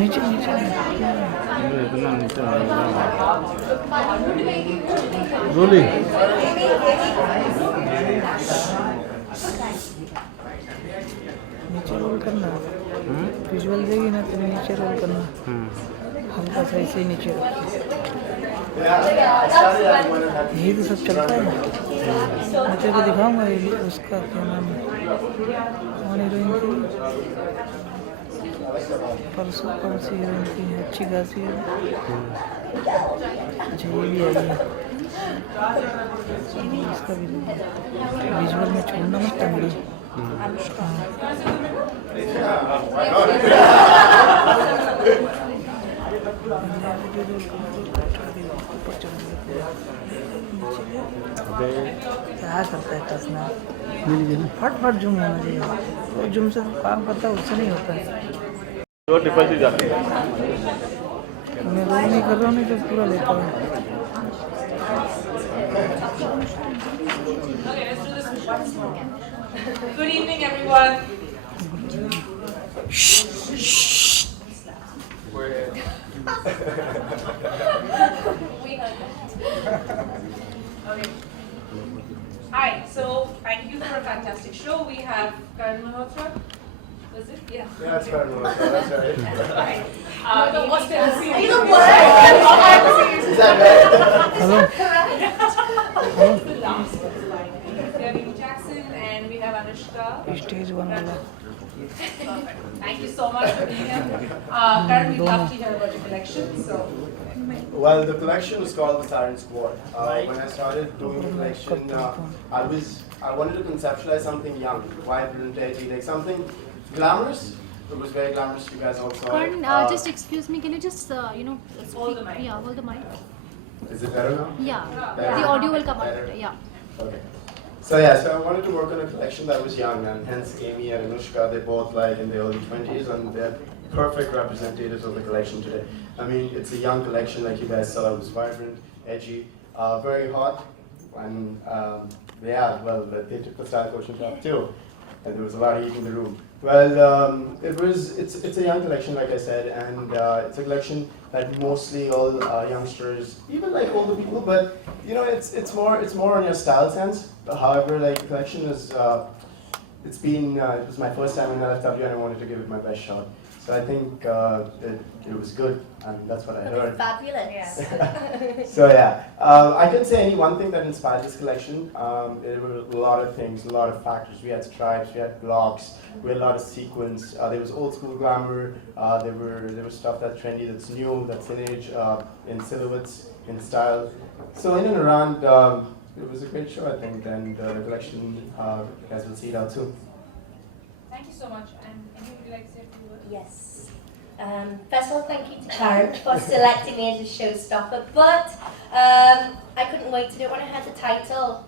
नीचे नीचे इतना नीचे रोली नीचे रोल करना विजुअल देगी ना तो नीचे रोल करना हल्का सा ऐसे ही नीचे यही तो सब चलता है मैं तेरे को दिखाऊंगा उसका क्या नाम है कौन हीरोइन थी परसों परसों हीरोइन थी अच्छी खासी है अच्छा ये भी आई है इसका भी विजुअल में छोड़ना मत टंगड़ी क्या करता है कसना फट फट जूम होना चाहिए और जूम से काम करता है उससे नहीं होता है मैं रोल नहीं कर रहा हूँ नहीं तो पूरा लेता हूँ Good evening, everyone. Okay. Hi, so thank you for a fantastic show. We have Karn Malhotra. Was it? Yeah. Yeah, it's Karn Malhotra, that's right. That's right. The worst ever seen. Are you the worst? Is that right? Hello. That's the last slide. We have Amy Jackson and we have Anushka. Stage one वाला. Perfect. Thank you so much for being here. Karan, we'd love to hear about your collection. So, Well, the collection was called the Siren Squad. When I started doing the collection, I wanted to conceptualize something young, vibrant, edgy, like something glamorous. It was very glamorous. You guys all saw it. Karn, just excuse me, can you just, speak? Hold the mic. Yeah, hold the mic. Is it better now? Yeah, Better? the audio will come out. Better? Yeah. Okay. So yeah, so I wanted to work on a collection that was young, and hence Amy and Anushka, they're both like in their early 20s, and they're perfect representatives of the collection today. I mean, it's a young collection, like you guys saw. It was vibrant, edgy, very hot, and yeah, well, they took the style quotient up too, and there was a lot of heat in the room. Well, it's a young collection, like I said, and it's a collection that mostly all youngsters, even like older people, but you know, it's more on your style sense. However, like the collection is, it was my first time in LFW, and I wanted to give it my best shot. So I think it was good, and that's what I heard. Fabulous. Yeah. So yeah, I couldn't say any one thing that inspired this collection. There were a lot of things, a lot of factors. We had stripes, we had blocks, we had a lot of sequins. There was old school glamour. There was stuff that's trendy, that's new, that's in age, in silhouettes, in style. So in and around, it was a great show, I think, and the collection, you guys will see it out soon. Thank you so much. And Amy, would you like to say a few words? Yes. First of all, thank you to Karen for selecting me as a showstopper. But I couldn't wait to do it when I had the title,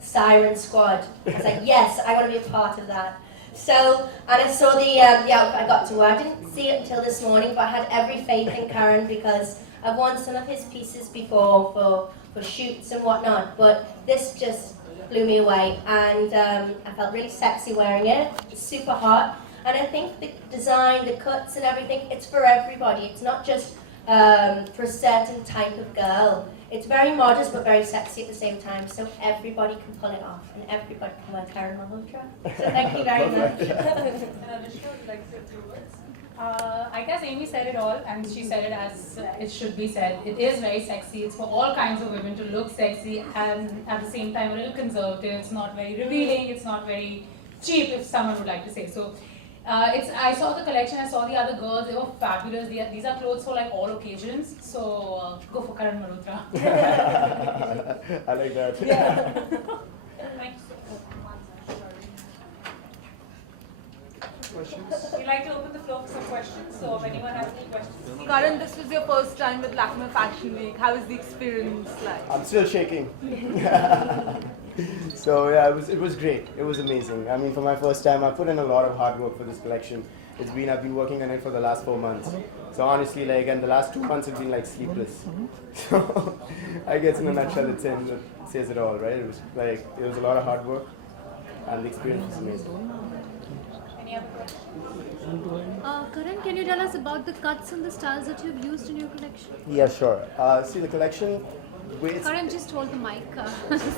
Siren Squad. I was like, yes, I want to be a part of that. So, and I saw the outfit I got to wear. I didn't see it until this morning, but I had every faith in Karen because I've worn some of his pieces before for shoots and whatnot. But this just blew me away, and I felt really sexy wearing it. It's super hot. And I think the design, the cuts and everything, it's for everybody. It's not just for a certain type of girl. It's very modest but very sexy at the same time, so everybody can pull it off and everybody can wear Karn Malhotra. So thank you very much. And Anushka, would you like to say a few words? I guess Amy said it all, and she said it as it should be said. It is very sexy. It's for all kinds of women to look sexy and at the same time a little conservative. It's not very revealing. It's not very cheap, if someone would like to say so. I saw the collection. I saw the other girls. They were fabulous. These are clothes for like all occasions. So go for Karn Malhotra. I like that. Yeah. Thank you so much. Questions? We'd like to open the floor for some questions. So if anyone has any questions. Karan, this was your first time with Lakme Fashion Week. How was the experience like? I'm still shaking. So yeah, it was great. It was amazing. I mean, for my first time, I put in a lot of hard work for this collection. I've been working on it for the last 4 months. So honestly, like, and the last 2 months have been like sleepless. So I guess in a nutshell, it says it all, right? It was a lot of hard work, and the experience was amazing. Any other questions? Karan, can you tell us about the cuts and the styles that you've used in your collection? Yeah, sure. See, the collection. Karan, just hold the mic.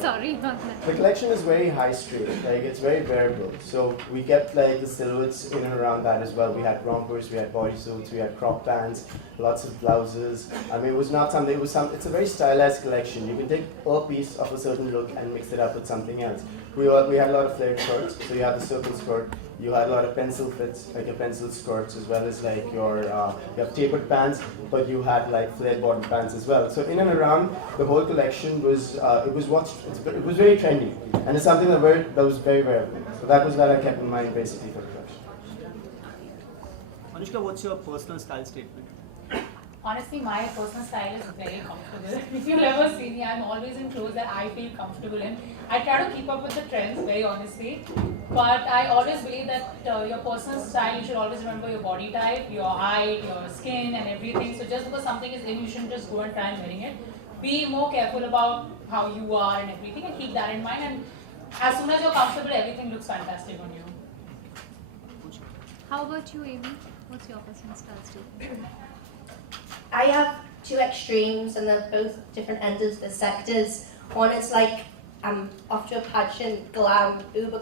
Sorry about that. The collection is very high straight, like it's very variable. So we kept like the silhouettes in and around that as well. We had rompers, we had bodysuits, we had crop pants, lots of blouses. I mean, it was not something. It's a very stylized collection. You can take a piece of a certain look and mix it up with something else. We had a lot of flared skirts. So you had the circle skirt. You had a lot of pencil fits, like your pencil skirts, as well as like you have tapered pants, but you had like flared bottom pants as well. So in and around, the whole collection was it was very trendy, and it's something that was very variable. So that was what I kept in mind basically for the collection. Anushka, what's your personal style statement? Honestly, my personal style is very comfortable. If you've ever seen me, I'm always in clothes that I feel comfortable in. I try to keep up with the trends, very honestly. But I always believe that your personal style, you should always remember your body type, your height, your skin and everything. So just because something is in, you shouldn't just go and try and wearing it. Be more careful about how you are and everything, and keep that in mind. And as soon as you're comfortable, everything looks fantastic on you. How about you, Amy? What's your personal style statement? I have two extremes, and they're both different ends of the sectors. One is like I'm off to a pageant, glam, uber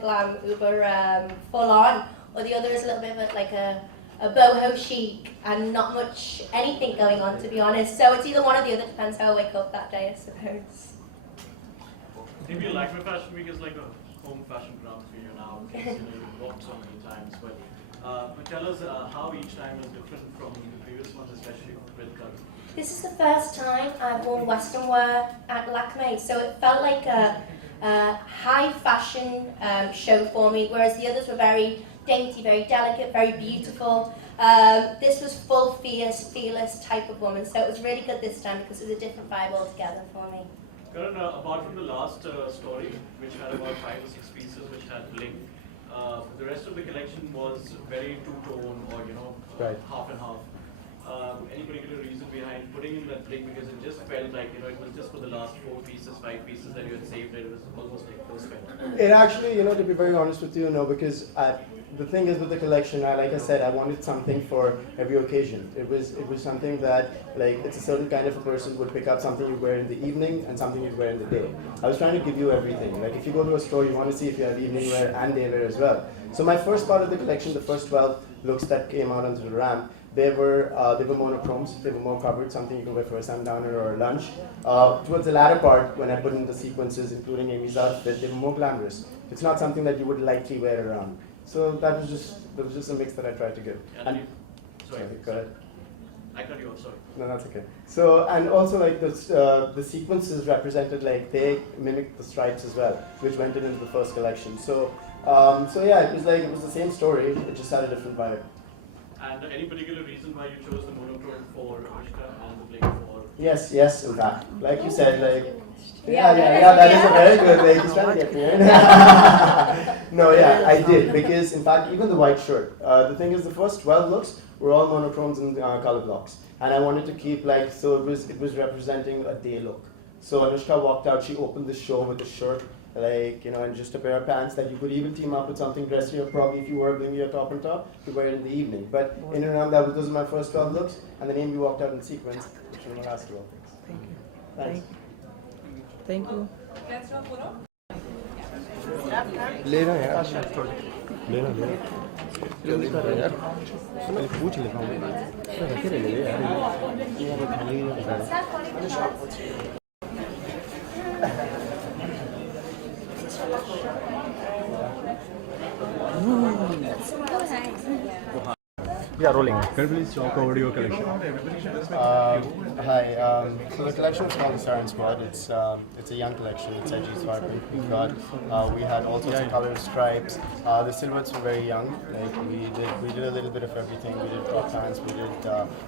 full on, or the other is a little bit of like a boho chic and not much anything going on, to be honest. So it's either one or the other, depends how I wake up that day, I suppose. Maybe Lakme Fashion Week is like a home fashion ground for you now, because you've walked so many times. But tell us how each time is different from the previous ones, especially with Karn. This is the first time I've worn Western wear at Lakme, so it felt like a high fashion show for me, whereas the others were very dainty, very delicate, very beautiful. This was full, fearless type of woman, so it was really good this time because it was a different vibe altogether for me. Karan, apart from the last story, which had about 5 or 6 pieces, which had bling, the rest of the collection was very two-tone or half and half. Any particular reason behind putting in that bling? Because it just felt like it was just for the last 4 pieces, 5 pieces that you had saved. It was almost like perfect. It actually, to be very honest with you, no, because the thing is with the collection, like I said, I wanted something for every occasion. It was something that, like, it's a certain kind of a person would pick up something you wear in the evening and something you wear in the day. I was trying to give you everything. Like, if you go to a store, you want to see if you have evening wear and day wear as well. So my first part of the collection, the first 12 looks that came out onto the ramp, they were monochromes. They were more covered, something you can wear for a sundowner or a lunch. Towards the latter part, when I put in the sequences, including Amy's outfit, they were more glamorous. It's not something that you would likely wear around. So that was just a mix that I tried to give. Sorry, go ahead. I cut you off, sorry. No, that's okay. So, and also like the sequences represented, like they mimicked the stripes as well, which went into the first collection. So, yeah, it was the same story. It just had a different vibe. And any particular reason why you chose the monochrome for Anushka and the bling for? Yes, in fact, like you said, like. Yeah, that is a very good, like, he's trying to get me in. No, yeah, I did, because in fact, even the white shirt, the thing is the first 12 looks were all monochromes and color blocks. And I wanted to keep, like, so it was representing a day look. So Anushka walked out, she opened the show with a shirt, like, and just a pair of pants that you could even team up with something dressier, probably if you were blingy or top and top, you wear it in the evening. But in and around that, those are my first 12 looks, and then Amy walked out in sequence, which were my last 12 things. Thank you. Thanks. Thank you. Let's do a photo. ले रहा यार ले रहा जल्दी कर यार पहले पूछ लेता हूँ रखे रह गए यार ये अब खाली Yeah, rolling. Can you please talk about your collection? Hi. So the collection is called the Siren Squad. It's a young collection. It's edgy, sparkling. We had all sorts of colors, stripes. The silhouettes were very young. Like we did a little bit of everything. We did crop pants. We did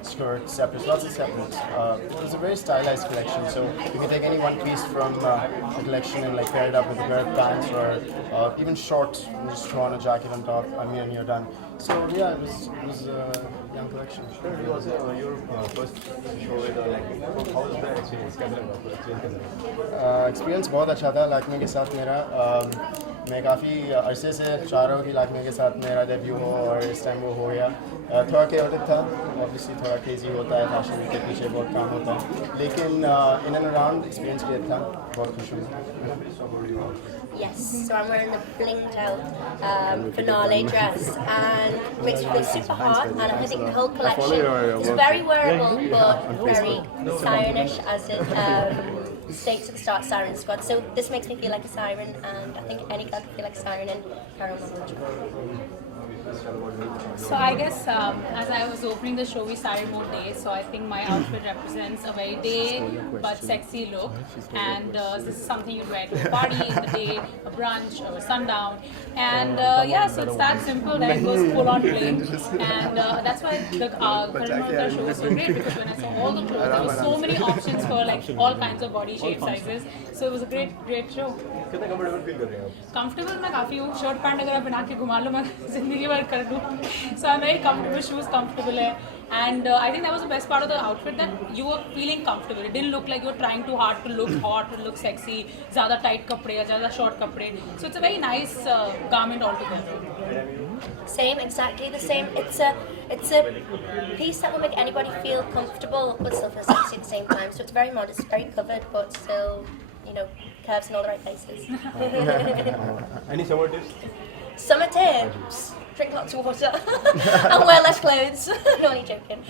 skirts, separates, lots of separates. It was a very stylized collection. So you can take any one piece from the collection and like pair it up with a pair of pants or even shorts. And just throw on a jacket on top. And you're done. So yeah, it was a young collection. Sure. You also your first show with Lakme. How was the experience? Experience बहुत अच्छा था Lakme के साथ मेरा मैं काफ़ी अरसे से चाह रहा हूँ कि Lakme के साथ मेरा डेब्यू हो और इस टाइम वो हो गया थोड़ा chaotic था obviously थोड़ा crazy होता है फैशन के पीछे बहुत काम होता है लेकिन in and around experience great था बहुत खुश हूँ. Yes, so I'm wearing the blinged out finale dress and it makes me feel super hot and I think the whole collection is very wearable but very sirenish as it states at the start, Siren Squad. So this makes me feel like a siren and I think any girl can feel like a siren in Karn Malhotra. So I guess as I was opening the show, we started more day. So I think my outfit represents a very day but sexy look. And this is something you'd wear to a party in the day, a brunch or a sundown. And yeah, so it's that simple. Then it goes full on bling. And that's why the Karn Malhotra show was so great because when I saw all the clothes, there were so many options for like all kinds of body shape sizes. So it was a great show. कितना comfortable feel कर रहे हैं आप? Comfortable मैं काफ़ी हूँ shirt pant अगर आप बना के घुमा लो मैं ज़िंदगी भर कर दूँ so I'm very comfortable shoes comfortable है and I think that was the best part of the outfit that you were feeling comfortable. It didn't look like you were trying too hard to look hot to look sexy ज़्यादा tight कपड़े या ज़्यादा short कपड़े so it's a very nice garment altogether. Same, exactly the same. It's a piece that will make anybody feel comfortable but still feel sexy at the same time. So it's very modest, very covered, but still, curves in all the right places. Any summer tips? Summer tips: drink lots of water and wear less clothes. No, only joking.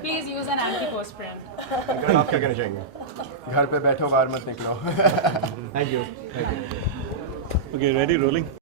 Please use an antiperspirant. अगर आप क्या कहना चाहेंगे? घर पे बैठो बाहर मत निकलो. Thank you. Okay, ready, rolling.